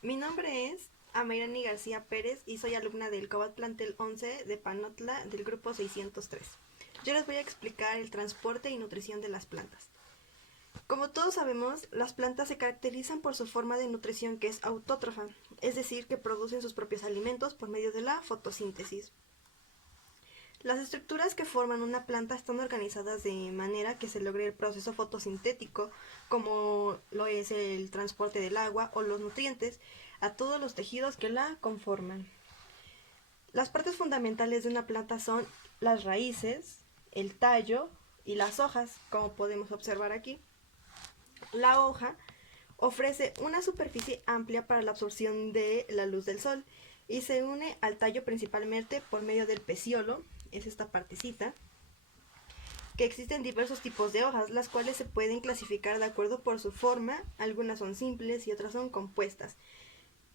Mi nombre es Amairani García Pérez y soy alumna del COBAT Plantel 11 de Panotla del grupo 603. Yo les voy a explicar el transporte y nutrición de las plantas. Como todos sabemos, las plantas se caracterizan por su forma de nutrición que es autótrofa, es decir, que producen sus propios alimentos por medio de la fotosíntesis. Las estructuras que forman una planta están organizadas de manera que se logre el proceso fotosintético, como lo es el transporte del agua o los nutrientes, a todos los tejidos que la conforman. Las partes fundamentales de una planta son las raíces, el tallo y las hojas, como podemos observar aquí. La hoja ofrece una superficie amplia para la absorción de la luz del sol y se une al tallo principalmente por medio del peciolo, es esta partecita, que existen diversos tipos de hojas, las cuales se pueden clasificar de acuerdo por su forma, algunas son simples y otras son compuestas.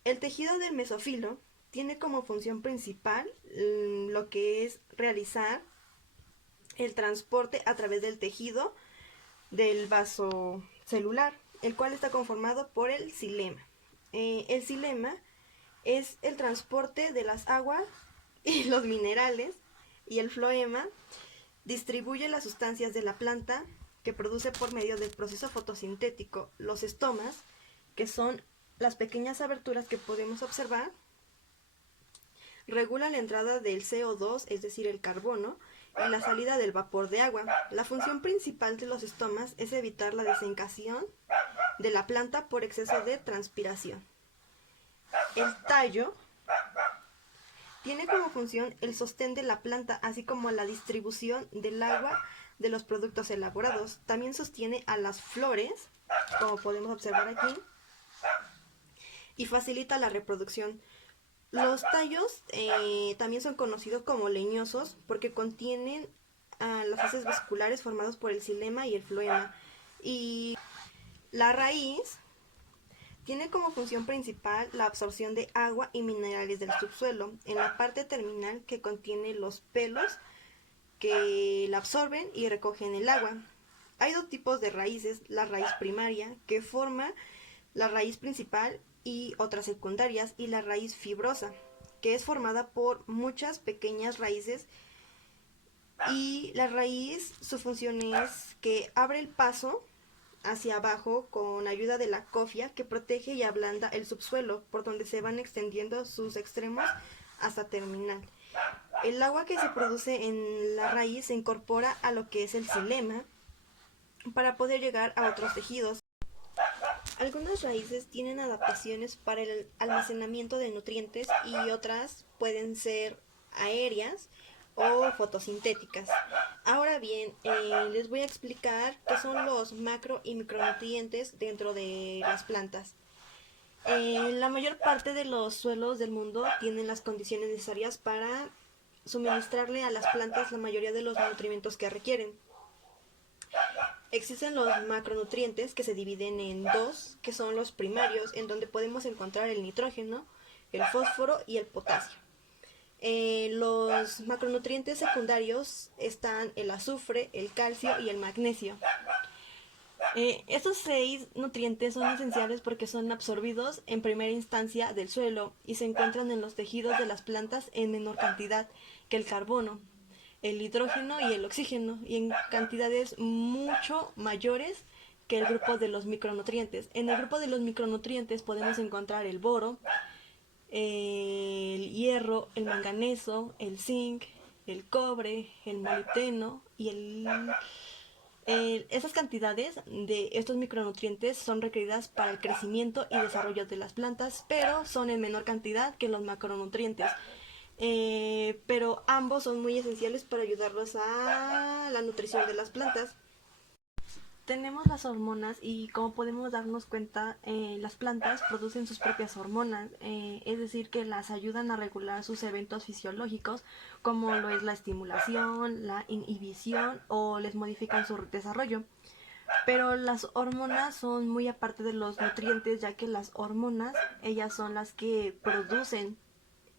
El tejido del mesófilo tiene como función principal lo que es realizar el transporte a través del tejido del vaso celular, el cual está conformado por el xilema. El xilema es el transporte de las aguas y los minerales, y el floema distribuye las sustancias de la planta que produce por medio del proceso fotosintético. Los estomas, que son las pequeñas aberturas que podemos observar, regula la entrada del CO2, es decir, el carbono, y la salida del vapor de agua. La función principal de los estomas es evitar la desecación de la planta por exceso de transpiración. El tallo tiene como función el sostén de la planta, así como la distribución del agua de los productos elaborados. También sostiene a las flores, como podemos observar aquí, y facilita la reproducción. Los tallos también son conocidos como leñosos porque contienen las haces vasculares formados por el xilema y el floema. Y la raíz tiene como función principal la absorción de agua y minerales del subsuelo en la parte terminal que contiene los pelos que la absorben y recogen el agua. Hay dos tipos de raíces, la raíz primaria, que forma la raíz principal y otras secundarias, y la raíz fibrosa, que es formada por muchas pequeñas raíces, y la raíz, su función es que abre el paso hacia abajo con ayuda de la cofia que protege y ablanda el subsuelo por donde se van extendiendo sus extremos hasta terminar. El agua que se produce en la raíz se incorpora a lo que es el xilema para poder llegar a otros tejidos. Algunas raíces tienen adaptaciones para el almacenamiento de nutrientes y otras pueden ser aéreas o fotosintéticas. Ahora bien, les voy a explicar qué son los macro y micronutrientes dentro de las plantas. La mayor parte de los suelos del mundo tienen las condiciones necesarias para suministrarle a las plantas la mayoría de los nutrimentos que requieren. Existen los macronutrientes que se dividen en dos, que son los primarios, en donde podemos encontrar el nitrógeno, el fósforo y el potasio. Los macronutrientes secundarios están el azufre, el calcio y el magnesio. Estos 6 nutrientes son esenciales porque son absorbidos en primera instancia del suelo y se encuentran en los tejidos de las plantas en menor cantidad que el carbono, el hidrógeno y el oxígeno, y en cantidades mucho mayores que el grupo de los micronutrientes. En el grupo de los micronutrientes podemos encontrar el boro, el hierro, el manganeso, el zinc, el cobre, el molibdeno y esas cantidades de estos micronutrientes son requeridas para el crecimiento y desarrollo de las plantas, pero son en menor cantidad que los macronutrientes. Pero ambos son muy esenciales para ayudarlos a la nutrición de las plantas. Tenemos las hormonas y como podemos darnos cuenta, las plantas producen sus propias hormonas, es decir, que las ayudan a regular sus eventos fisiológicos, como lo es la estimulación, la inhibición o les modifican su desarrollo. Pero las hormonas son muy aparte de los nutrientes, ya que las hormonas, ellas son las que producen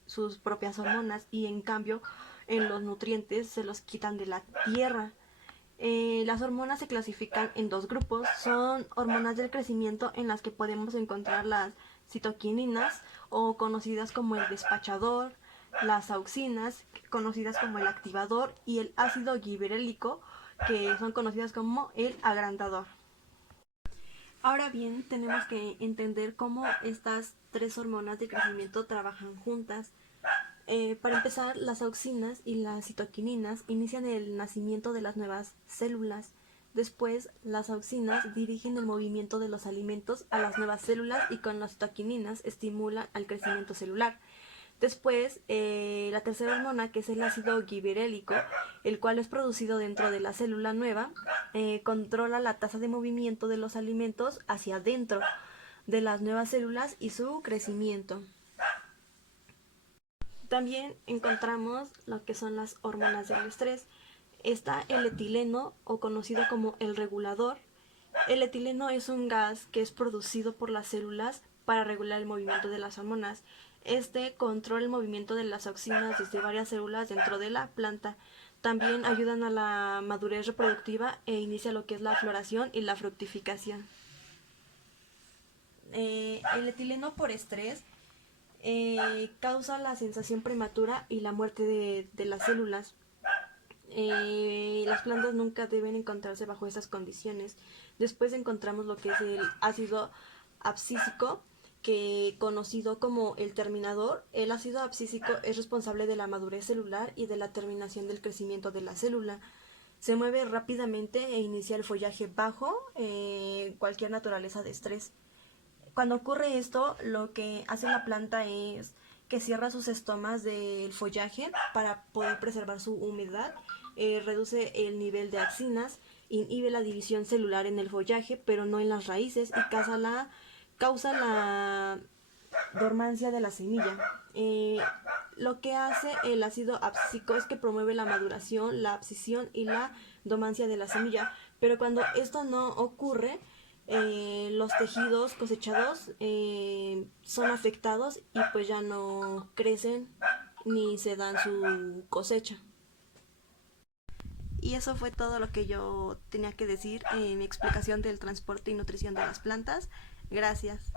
sus propias hormonas y en cambio en los nutrientes se los quitan de la tierra. Las hormonas se clasifican en dos grupos. Son hormonas del crecimiento, en las que podemos encontrar las citoquininas, o conocidas como el despachador, las auxinas, conocidas como el activador, y el ácido giberélico, que son conocidas como el agrandador. Ahora bien, tenemos que entender cómo estas tres hormonas de crecimiento trabajan juntas. Para empezar, las auxinas y las citoquininas inician el nacimiento de las nuevas células. Después, las auxinas dirigen el movimiento de los alimentos a las nuevas células y con las citoquininas estimulan al crecimiento celular. Después, la tercera hormona, que es el ácido giberélico, el cual es producido dentro de la célula nueva, controla la tasa de movimiento de los alimentos hacia adentro de las nuevas células y su crecimiento. También encontramos lo que son las hormonas del estrés. Está el etileno, o conocido como el regulador. El etileno es un gas que es producido por las células para regular el movimiento de las hormonas. Este controla el movimiento de las auxinas desde varias células dentro de la planta. También ayudan a la madurez reproductiva e inicia lo que es la floración y la fructificación. El etileno por estrés causa la sensación prematura y la muerte de las células. Las plantas nunca deben encontrarse bajo estas condiciones. Después encontramos lo que es el ácido abscísico, que conocido como el terminador. El ácido abscísico es responsable de la madurez celular y de la terminación del crecimiento de la célula. Se mueve rápidamente e inicia el follaje bajo cualquier naturaleza de estrés. Cuando ocurre esto, lo que hace la planta es que cierra sus estomas del follaje para poder preservar su humedad, reduce el nivel de axinas, inhibe la división celular en el follaje, pero no en las raíces, y causa la dormancia de la semilla. Lo que hace el ácido abscísico es que promueve la maduración, la abscisión y la dormancia de la semilla, pero cuando esto no ocurre, los tejidos cosechados son afectados y pues ya no crecen ni se dan su cosecha. Y eso fue todo lo que yo tenía que decir en mi explicación del transporte y nutrición de las plantas. Gracias.